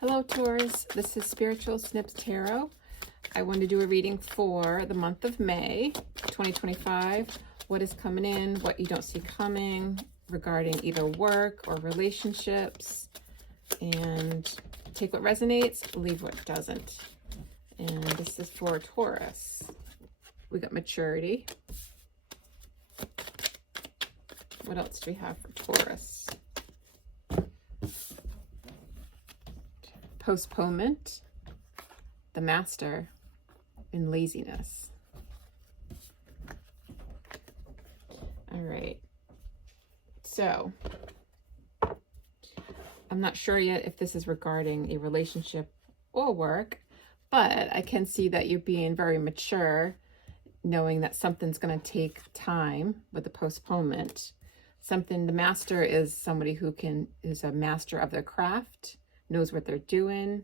Hello, Taurus. This is Spiritual Snips Tarot. I want to do a reading for the month of May 2025. What is coming in, what you don't see coming regarding either work or relationships. And take what resonates, leave what doesn't. And this is for Taurus. We got maturity. What else do we have for Taurus? Postponement, the Master, and laziness. All right. So, I'm not sure yet if this is regarding a relationship or work, but I can see that you're being very mature, knowing that something's going to take time with the postponement. The Master is somebody who is a master of their craft, knows what they're doing.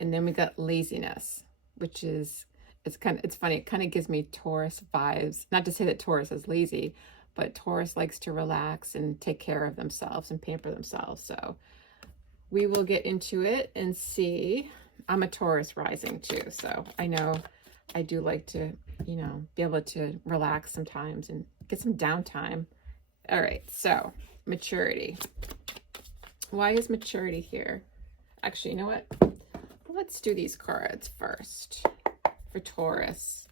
And then we got laziness, which is, it's funny. It kind of gives me Taurus vibes. Not to say that Taurus is lazy, but Taurus likes to relax and take care of themselves and pamper themselves. So we will get into it and see. I'm a Taurus rising too. So I know I do like to, be able to relax sometimes and get some downtime. All right. So maturity. Why is maturity here? Actually, you know what? Let's do these cards first for Taurus.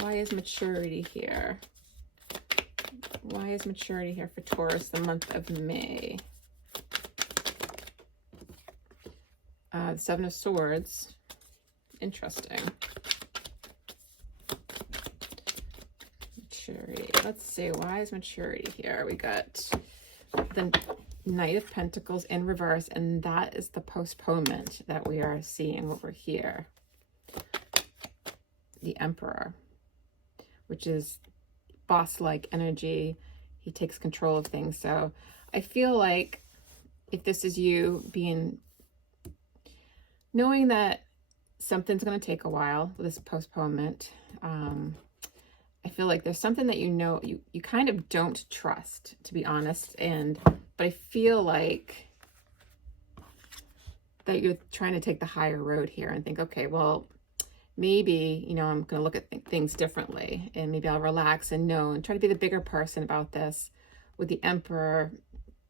Why is maturity here? Why is maturity here for Taurus the month of May? Seven of Swords. Interesting. Maturity. Let's see. Why is maturity here? We got the Knight of Pentacles in reverse, and that is the postponement that we are seeing over here. The Emperor, which is boss-like energy. He takes control of things. So I feel like if this is you knowing that something's going to take a while with this postponement, I feel like there's something that you kind of don't trust, to be honest. But I feel like that you're trying to take the higher road here and think, okay, well, maybe, I'm going to look at things differently, and maybe I'll relax and know and try to be the bigger person about this. With the Emperor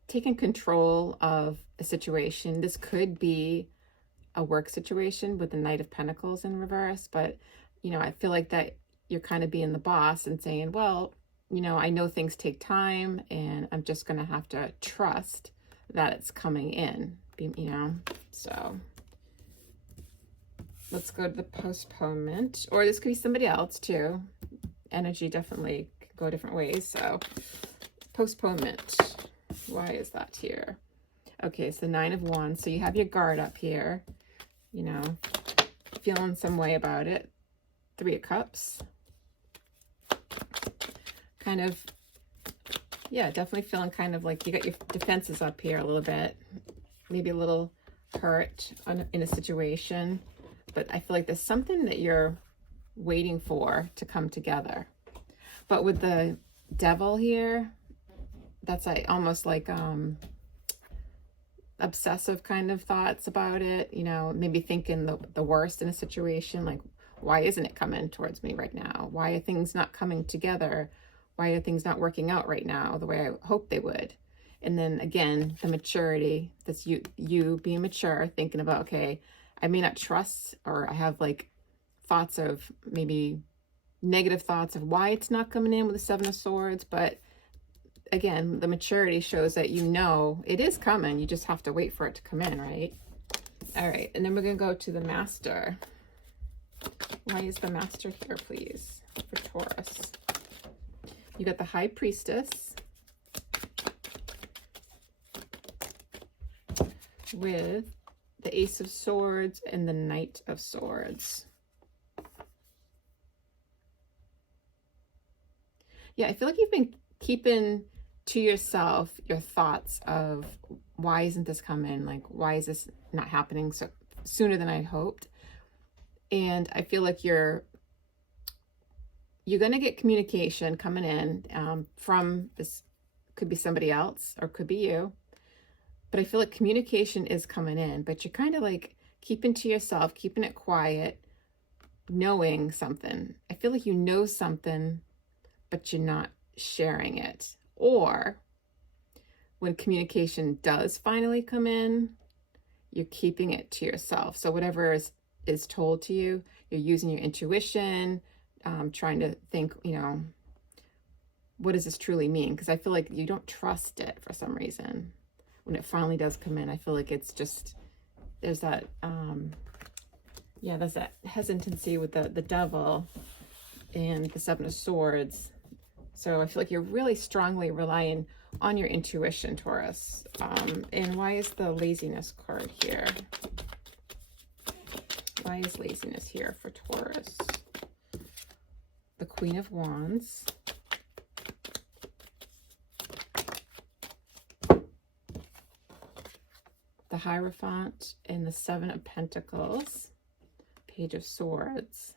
taking control of a situation, this could be a work situation with the Knight of Pentacles in reverse, but, I feel like that you're kind of being the boss and saying, well, I know things take time, and I'm just going to have to trust that it's coming in, so let's go to the postponement, or this could be somebody else too. Energy definitely could go different ways. So postponement, why is that here? Okay, it's the Nine of Wands. So you have your guard up here, feeling some way about it. Three of Cups. Kind of, yeah, definitely feeling kind of like you got your defenses up here a little bit. Maybe a little hurt in a situation. But I feel like there's something that you're waiting for to come together. But with the Devil here, that's almost like obsessive kind of thoughts about it. Maybe thinking the worst in a situation. Like, why isn't it coming towards me right now? Why are things not coming together? Why are things not working out right now the way I hope they would? And then again, the maturity. That's you being mature, thinking about, okay, I may not trust, or I have like thoughts of maybe negative thoughts of why it's not coming in with the Seven of Swords. But again, the maturity shows that it is coming. You just have to wait for it to come in, right? All right. And then we're going to go to the Master. Why is the Master here, please, for Taurus? You got the High Priestess with the Ace of Swords and the Knight of Swords. Yeah, I feel like you've been keeping to yourself your thoughts of why isn't this coming? Like, why is this not happening sooner than I'd hoped? And I feel like you're going to get communication coming in from this, could be somebody else or could be you, but I feel like communication is coming in, but you're kind of like keeping to yourself, keeping it quiet, knowing something. I feel like you know something, but you're not sharing it. Or when communication does finally come in, you're keeping it to yourself. So whatever is told to you, you're using your intuition, trying to think, what does this truly mean? Because I feel like you don't trust it for some reason. When it finally does come in, I feel like it's just, there's that, there's that hesitancy with the devil and the Seven of Swords. So I feel like you're really strongly relying on your intuition, Taurus. And why is the laziness card here? Why is laziness here for Taurus? The Queen of Wands. The Hierophant and the Seven of Pentacles. Page of Swords.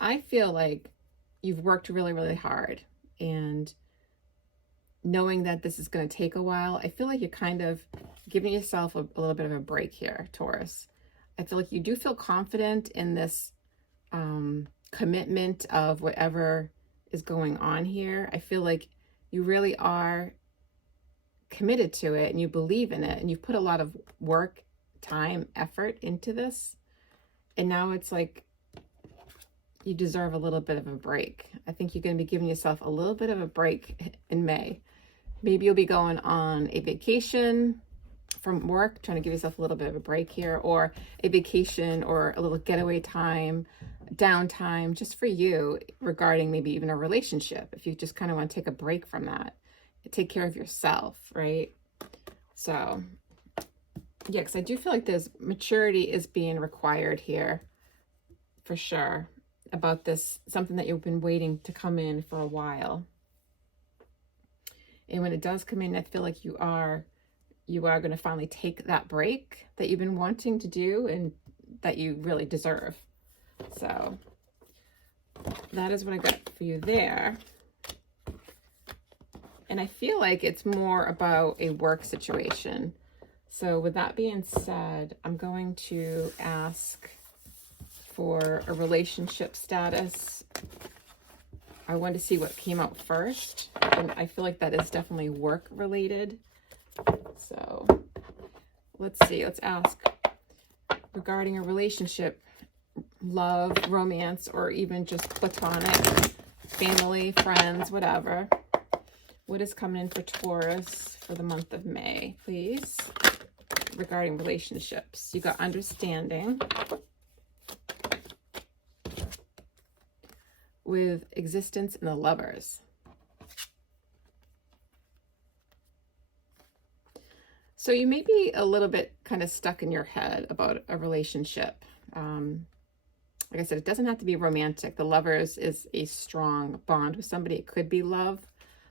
I feel like you've worked really, really hard, and knowing that this is going to take a while, I feel like you're kind of giving yourself a little bit of a break here, Taurus. I feel like you do feel confident in this commitment of whatever is going on here. I feel like you really are committed to it and you believe in it, and you've put a lot of work, time, effort into this. And now it's like you deserve a little bit of a break. I think you're going to be giving yourself a little bit of a break in May. Maybe you'll be going on a vacation from work, trying to give yourself a little bit of a break here, or a vacation or a little getaway time, downtime just for you regarding maybe even a relationship. If you just kind of want to take a break from that, take care of yourself, right? So yeah, because I do feel like there's maturity is being required here for sure about this, something that you've been waiting to come in for a while. And when it does come in, I feel like you are going to finally take that break that you've been wanting to do and that you really deserve. So that is what I got for you there. And I feel like it's more about a work situation. So with that being said, I'm going to ask for a relationship status. I wanted to see what came out first, and I feel like that is definitely work related. So let's see, let's ask regarding a relationship, love, romance, or even just platonic, family, friends, whatever. What is coming in for Taurus for the month of May, please? Regarding relationships, you got understanding. With existence and the Lovers. So you may be a little bit kind of stuck in your head about a relationship. Like I said, it doesn't have to be romantic. The Lovers is a strong bond with somebody. It could be love,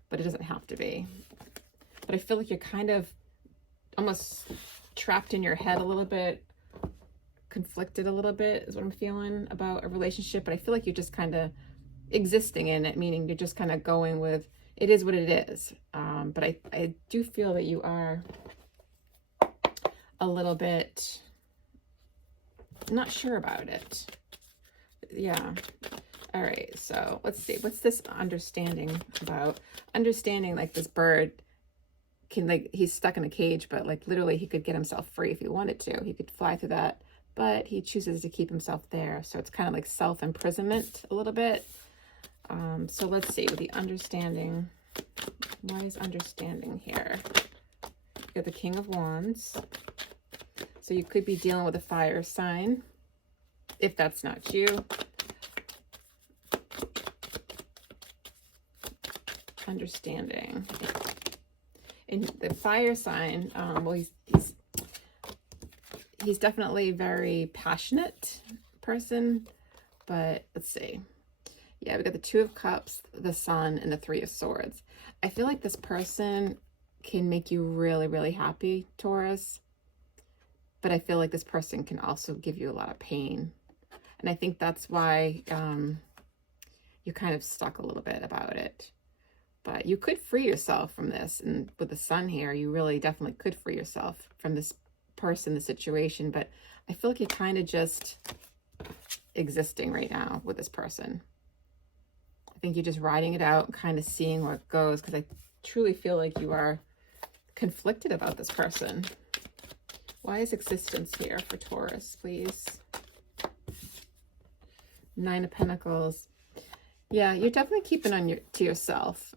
but it doesn't have to be. But I feel like you're kind of almost trapped in your head a little bit, conflicted a little bit is what I'm feeling about a relationship. But I feel like you're just kind of existing in it, meaning you're just kind of going with it is what it is. But I do feel that you are a little bit not sure about it. Yeah. All right. So let's see. What's this understanding about? Understanding like this bird can, like, he's stuck in a cage, but like literally he could get himself free if he wanted to. He could fly through that, but he chooses to keep himself there. So it's kind of like self-imprisonment a little bit. So let's see with the understanding. Why is understanding here? You got the King of Wands. So you could be dealing with a fire sign, if that's not you. Understanding. And the fire sign, well, he's definitely a very passionate person, but let's see. Yeah, we got the Two of Cups, the Sun, and the Three of Swords. I feel like this person can make you really, really happy, Taurus. But I feel like this person can also give you a lot of pain. And I think that's why you're kind of stuck a little bit about it. But you could free yourself from this. And with the sun here, you really definitely could free yourself from this person, the situation. But I feel like you're kind of just existing right now with this person. I think you're just riding it out, kind of seeing where it goes, because I truly feel like you are conflicted about this person. Why is existence here for Taurus, please? 9 of Pentacles. Yeah, you're definitely keeping on to yourself.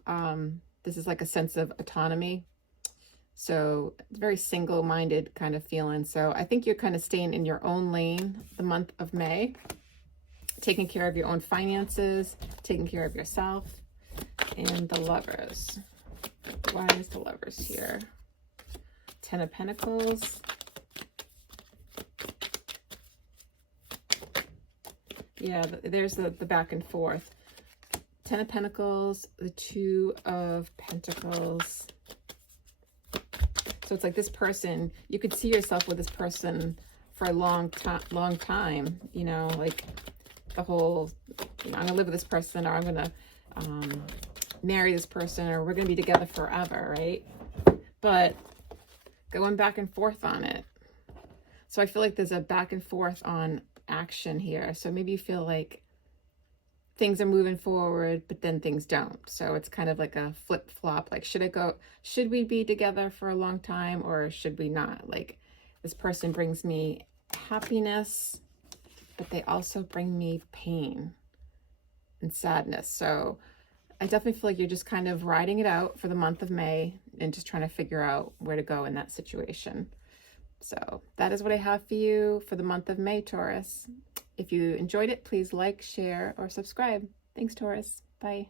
This is like a sense of autonomy. So it's very single-minded kind of feeling. So I think you're kind of staying in your own lane the month of May, taking care of your own finances, taking care of yourself. And the Lovers. Why is the Lovers here? 10 of Pentacles. Yeah, there's the back and forth. 10 of Pentacles, the 2 of Pentacles. So it's like this person, you could see yourself with this person for a long time, you know, like the whole, you know, I'm gonna live with this person, or I'm gonna marry this person, or we're gonna be together forever, right? But going back and forth on it. So I feel like there's a back and forth on action here. So maybe you feel like things are moving forward, but then things don't. So it's kind of like a flip-flop. Like, should we be together for a long time, or should we not? Like, this person brings me happiness, but they also bring me pain and sadness. So I definitely feel like you're just kind of riding it out for the month of May and just trying to figure out where to go in that situation. So that is what I have for you for the month of May, Taurus. If you enjoyed it, please like, share, or subscribe. Thanks, Taurus. Bye.